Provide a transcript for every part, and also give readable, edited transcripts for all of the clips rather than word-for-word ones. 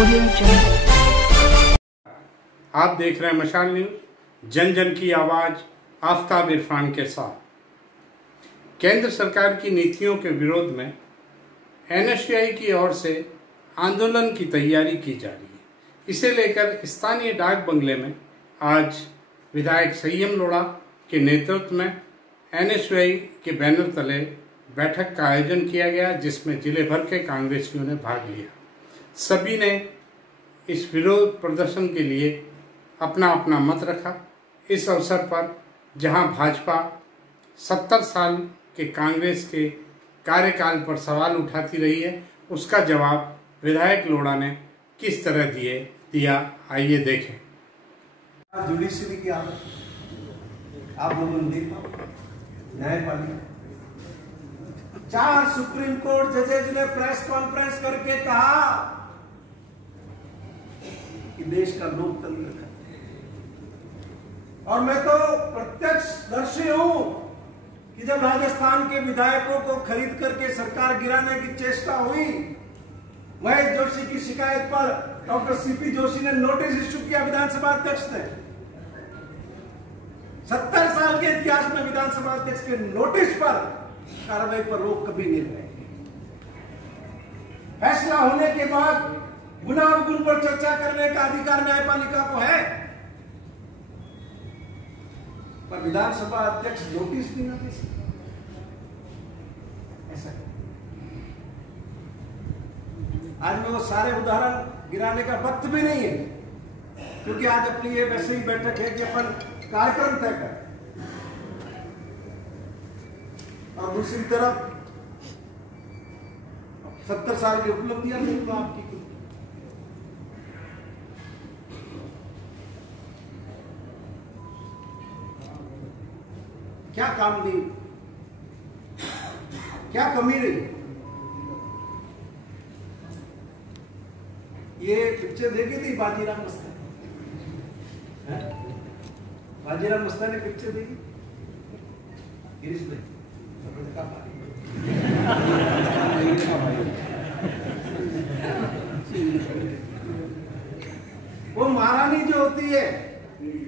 आप देख रहे हैं मशाल न्यूज, जन जन की आवाज, आफ्ताब इरफान के साथ। केंद्र सरकार की नीतियों के विरोध में NSUI की ओर से आंदोलन की तैयारी की जा रही है। इसे लेकर स्थानीय डाक बंगले में आज विधायक संयम लोढ़ा के नेतृत्व में NSUI के बैनर तले बैठक का आयोजन किया गया, जिसमें जिले भर के कांग्रेसियों ने भाग लिया। सभी ने इस विरोध प्रदर्शन के लिए अपना अपना मत रखा। इस अवसर पर जहां भाजपा 70 साल के कांग्रेस के कार्यकाल पर सवाल उठाती रही है, उसका जवाब विधायक लोढ़ा ने किस तरह दिया, आइए देखें। जुडिशरी की आदत आप लोगों ने देखा, न्यायपालिका 4 सुप्रीम कोर्ट जजेज ने प्रेस कॉन्फ्रेंस करके कहा कि देश का लोकतंत्र है। और मैं तो प्रत्यक्षदर्शी हूं कि जब राजस्थान के विधायकों को खरीद करके सरकार गिराने की चेष्टा हुई, महेश जोशी की शिकायत पर डॉक्टर CP जोशी ने नोटिस इश्यू किया विधानसभा अध्यक्ष ने। 70 साल के इतिहास में विधानसभा अध्यक्ष के नोटिस पर कार्रवाई पर रोक कभी नहीं रहेगी। फैसला होने के बाद गुनाह पर चर्चा करने का अधिकार न्यायपालिका को है, पर विधानसभा अध्यक्ष नोटिस भी ना दे सकते। ऐसा आज में वो सारे उदाहरण गिराने का वक्त भी नहीं है, क्योंकि आज अपनी ये वैसे ही बैठक है कि अपन कार्यक्रम तय कर, और दूसरी तरफ 70 साल की उपलब्धियां नहीं तो आपकी क्या काम नहीं, क्या कमी रही। ये पिक्चर देखी थी बाजीराव मस्तानी, बाजीराव मस्तानी पिक्चर देखी गिरीश भाई? वो महारानी जो होती है,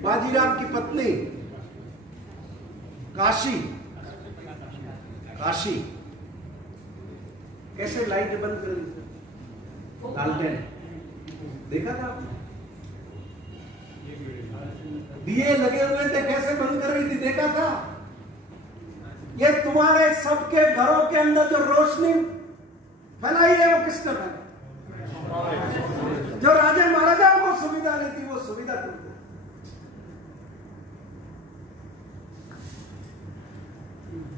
बाजीराव की पत्नी काशी कैसे लाइट बंद कर डालते हैं, देखा था आपने? दिए लगे हुए थे, कैसे बंद कर रही थी, देखा था? ये तुम्हारे सबके घरों के अंदर जो रोशनी फैलाई है, वो किसने फैलाई? जो राजा महाराजाओं को सुविधा नहीं थी, वो सुविधा तुमको।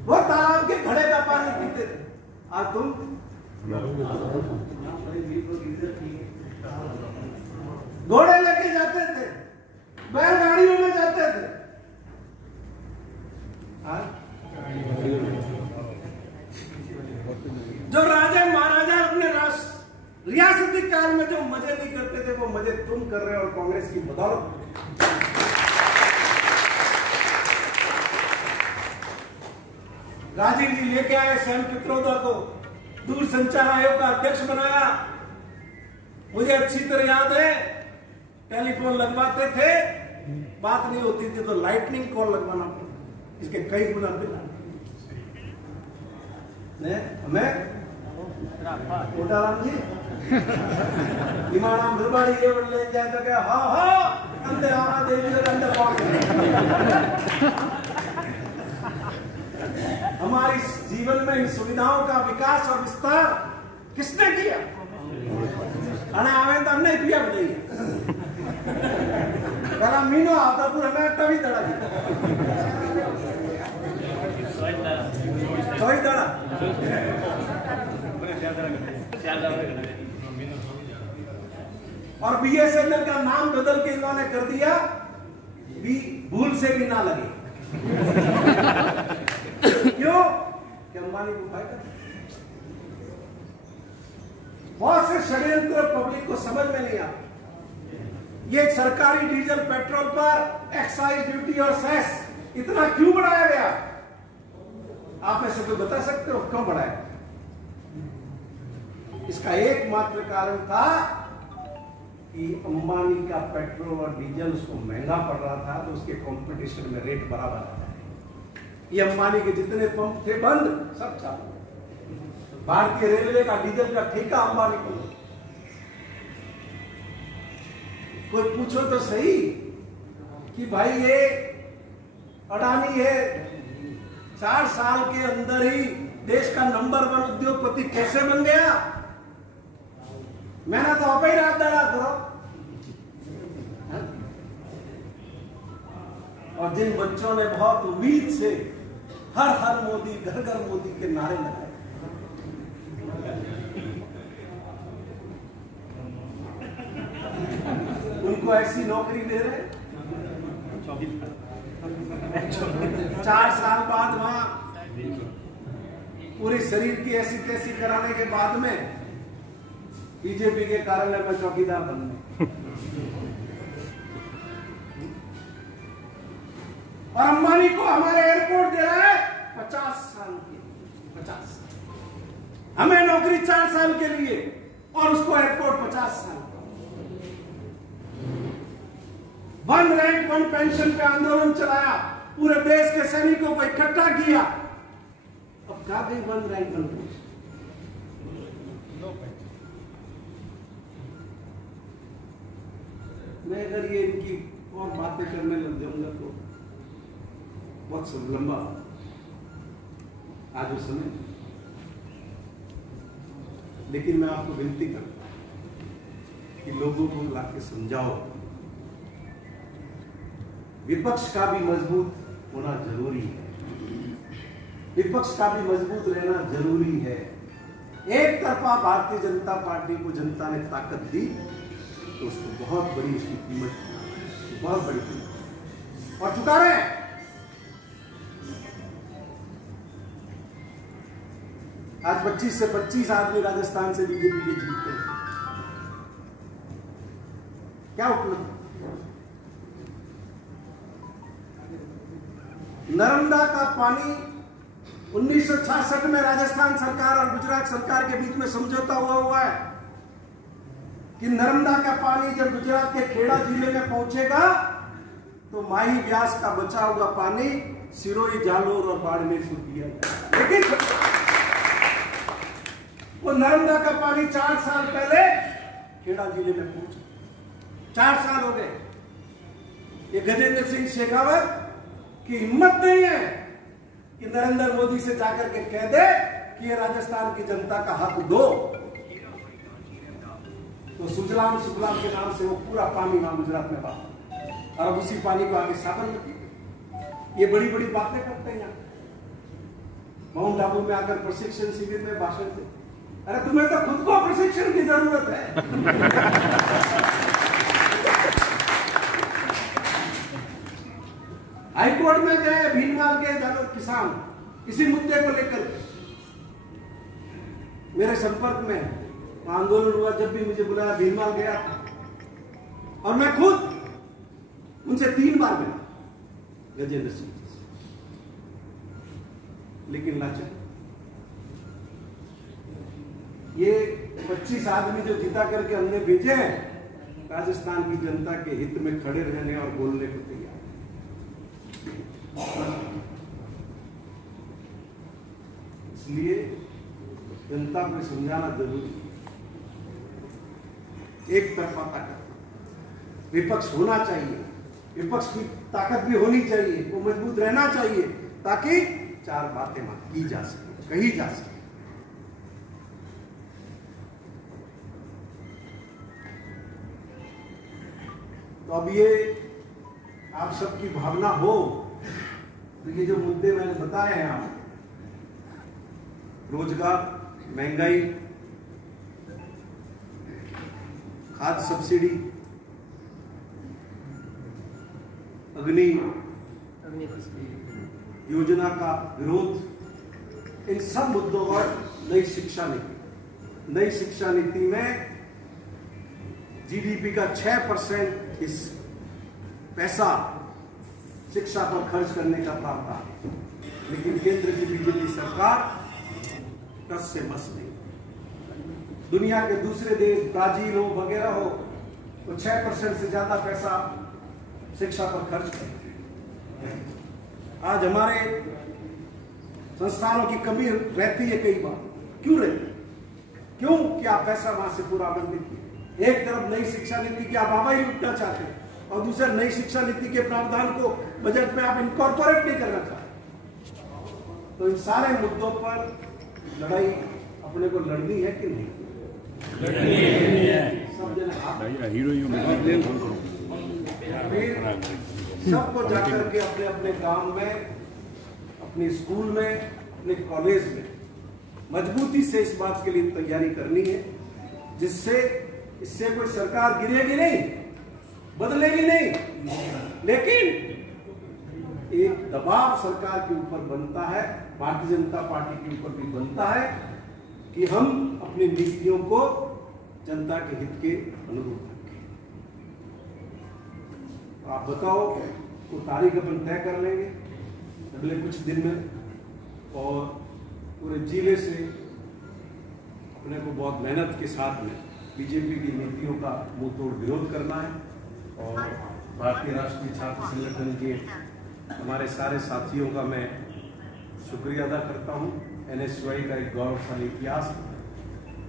वो तालाब के घड़े का पानी पीते थे, आज तुम घोड़े लेके जाते थे, बैलगाड़ियों में जाते थे। जो राजा महाराजा अपने रियासती काल में जो मजे नहीं करते थे, वो मजे तुम कर रहे हो, और कांग्रेस की बदौलत। राजीव जी लेके आए सैम पित्रोदा को, दूरसंचार आयोग का अध्यक्ष बनाया। मुझे अच्छी तरह याद है, टेलीफोन लगवाते थे, बात नहीं होती थी तो लाइटनिंग कॉल लगवाना पड़ता, इसके कई गुना बिल। हमें कोटाराम जी इमाम भरबाड़ी ये ले जाए तो क्या, हाँ अंदर आना देवी और अंदर हमारी जीवन में इन सुविधाओं का विकास और विस्तार किसने किया? आवेदन नहीं किया बताइए। कला मीनो आता पूरा मैं तभी दड़ा कोई दड़ा और BSNL का नाम बदल के इन्होंने कर दिया, भूल से भी ना लगे। क्यों? कि अंबानी को फायदा। बहुत से षड्यंत्र पब्लिक को समझ में नहीं आता। ये सरकारी डीजल पेट्रोल पर एक्साइज ड्यूटी और सेस इतना क्यों बढ़ाया गया? आप ऐसे कोई बता सकते हो क्यों बढ़ाया? इसका एकमात्र कारण था कि अंबानी का पेट्रोल और डीजल उसको महंगा पड़ रहा था तो उसके कंपटीशन में रेट बराबर आ जाए। ये अंबानी के जितने पंप थे बंद, सब चालू। भारतीय रेलवे का डीजल का ठेका अंबानी को। कोई पूछो तो सही कि भाई ये अडानी है, 4 साल के अंदर ही देश का नंबर 1 उद्योगपति कैसे बन गया? मैंने तो आप ही रात डरा करो। और जिन बच्चों ने बहुत उम्मीद से हर हर मोदी, घर घर मोदी के नारे लगाए, उनको ऐसी नौकरी दे रहे। 4 साल बाद वहां पूरे शरीर की ऐसी तैसी कराने के बाद में बीजेपी के कार्यालय में चौकीदार बनने। और अंबानी को हमारे एयरपोर्ट दे रहा है 50 साल के, 50। हमें नौकरी 4 साल के लिए और उसको एयरपोर्ट 50 साल। 1 रैंक 1 पेंशन पे आंदोलन चलाया, पूरे देश के सैनिकों को इकट्ठा किया। अब क्या गई 1 रैंक 1 पेंशन? मैं अगर ये इनकी और बातें करने लग जाऊंगा तो बहुत सब लंबा आज उस समय। लेकिन मैं आपको विनती करता हूं कि लोगों को लाके समझाओ। विपक्ष का भी मजबूत होना जरूरी है, विपक्ष का भी मजबूत रहना जरूरी है। एक तरफा भारतीय जनता पार्टी को जनता ने ताकत दी तो उसको बहुत बड़ी उसकी कीमत, बहुत बड़ी कीमत और चुका रहे। आज 25 से 25 आदमी राजस्थान से बीजेपी के जीतते हैं। क्या उपलब्ध? नर्मदा का पानी 1966 में राजस्थान सरकार और गुजरात सरकार के बीच में समझौता हुआ है कि नर्मदा का पानी जब गुजरात के खेड़ा जिले में पहुंचेगा तो माही व्यास का बचा हुआ पानी सिरोही, जालोर और बाड़मेर से दिया जाएगा। लेकिन वो नर्मदा का पानी 4 साल पहले खेड़ा जिले में पहुंचा। 4 साल हो गए। ये गजेंद्र सिंह शेखावत की हिम्मत नहीं है कि नरेंद्र मोदी से जाकर के कह दे कि ये राजस्थान की जनता का हक दो, तो सुजलाम सुफलाम के नाम से वो पूरा पानी वहां गुजरात में बहा और अब उसी पानी को आगे साबरमती। ये बड़ी बड़ी बातें करते हैं। माउंट आबू में आकर प्रशिक्षण शिविर में भाषण दे। अरे तुम्हें तो खुद को प्रशिक्षण की जरूरत है। हाईकोर्ट में गए भीनमाल के जालोर किसान इसी मुद्दे को लेकर मेरे संपर्क में, आंदोलन हुआ जब भी मुझे बुलाया भीनमाल गया था और मैं खुद उनसे 3 बार मिला गजेंद्र सिंह। लेकिन लाचार ये 25 आदमी जो जिता करके हमने भेजे हैं राजस्थान की जनता के हित में खड़े रहने और बोलने को तैयार। इसलिए जनता को समझाना जरूरी है। एक तरफा ताकत विपक्ष होना चाहिए, विपक्ष की ताकत भी होनी चाहिए, वो मजबूत रहना चाहिए ताकि 4 बातें की जा सके, कही जा सके। तो अब ये आप सबकी भावना हो तो ये जो मुद्दे मैंने बताए हैं, आप रोजगार, महंगाई, खाद सब्सिडी, अग्नि योजना का विरोध, इन सब मुद्दों पर नई शिक्षा नीति। नई शिक्षा नीति में जीडीपी का 6% इस पैसा शिक्षा पर खर्च करने का प्रावधान, लेकिन केंद्र की बीजेपी सरकार टस से मस नहीं। दुनिया के दूसरे देश, ब्राजील हो वगैरह हो, वो 6% से ज्यादा पैसा शिक्षा पर खर्च करते हैं। आज हमारे संस्थानों की कमी रहती है, कई बार क्यों रहती है? क्यों? क्या पैसा वहां से पूरा आवंटित किया। एक तरफ नई शिक्षा नीति की आप हवाई लूटना चाहते हैं और दूसरे नई शिक्षा नीति के प्रावधान को बजट में आप इनकॉर्पोरेट नहीं करना चाहते। तो इन सारे मुद्दों पर लड़ाई अपने को लड़नी है कि नहीं? लड़नी है। सब जन सबको जाकर के अपने अपने गांव में, अपने स्कूल में, अपने कॉलेज में मजबूती से इस बात के लिए तैयारी करनी है जिससे इससे कोई सरकार गिरेगी नहीं, बदलेगी नहीं, लेकिन एक दबाव सरकार के ऊपर बनता है, भारतीय जनता पार्टी के ऊपर भी बनता है कि हम अपनी नीतियों को जनता के हित के अनुरूप रखें। आप बताओ, वो तारीख अपन तय कर लेंगे अगले कुछ दिन में और पूरे जिले से अपने को बहुत मेहनत के साथ में बीजेपी की नीतियों का मुंह तोड़ विरोध करना है। और भारतीय राष्ट्रीय छात्र संगठन के हमारे सारे साथियों का मैं शुक्रिया अदा करता हूं। एनएसयूआई का एक गौरवशाली इतिहास,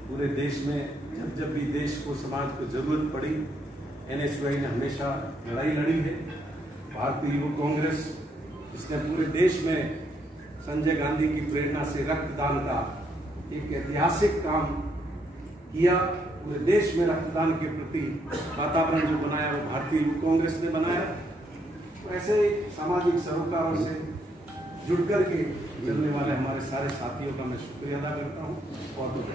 पूरे देश में जब जब भी देश को, समाज को जरूरत पड़ी, एनएसयूआई ने हमेशा लड़ाई लड़ी है। भारतीय युवा कांग्रेस, इसने पूरे देश में संजय गांधी की प्रेरणा से रक्तदान का एक ऐतिहासिक काम किया। पूरे देश में रक्तदान के प्रति वातावरण जो बनाया वो भारतीय युवा कांग्रेस ने बनाया। तो ऐसे सामाजिक सरोकारों से जुड़ करके चलने वाले हमारे सारे साथियों का मैं शुक्रिया अदा करता हूँ। बहुत बहुत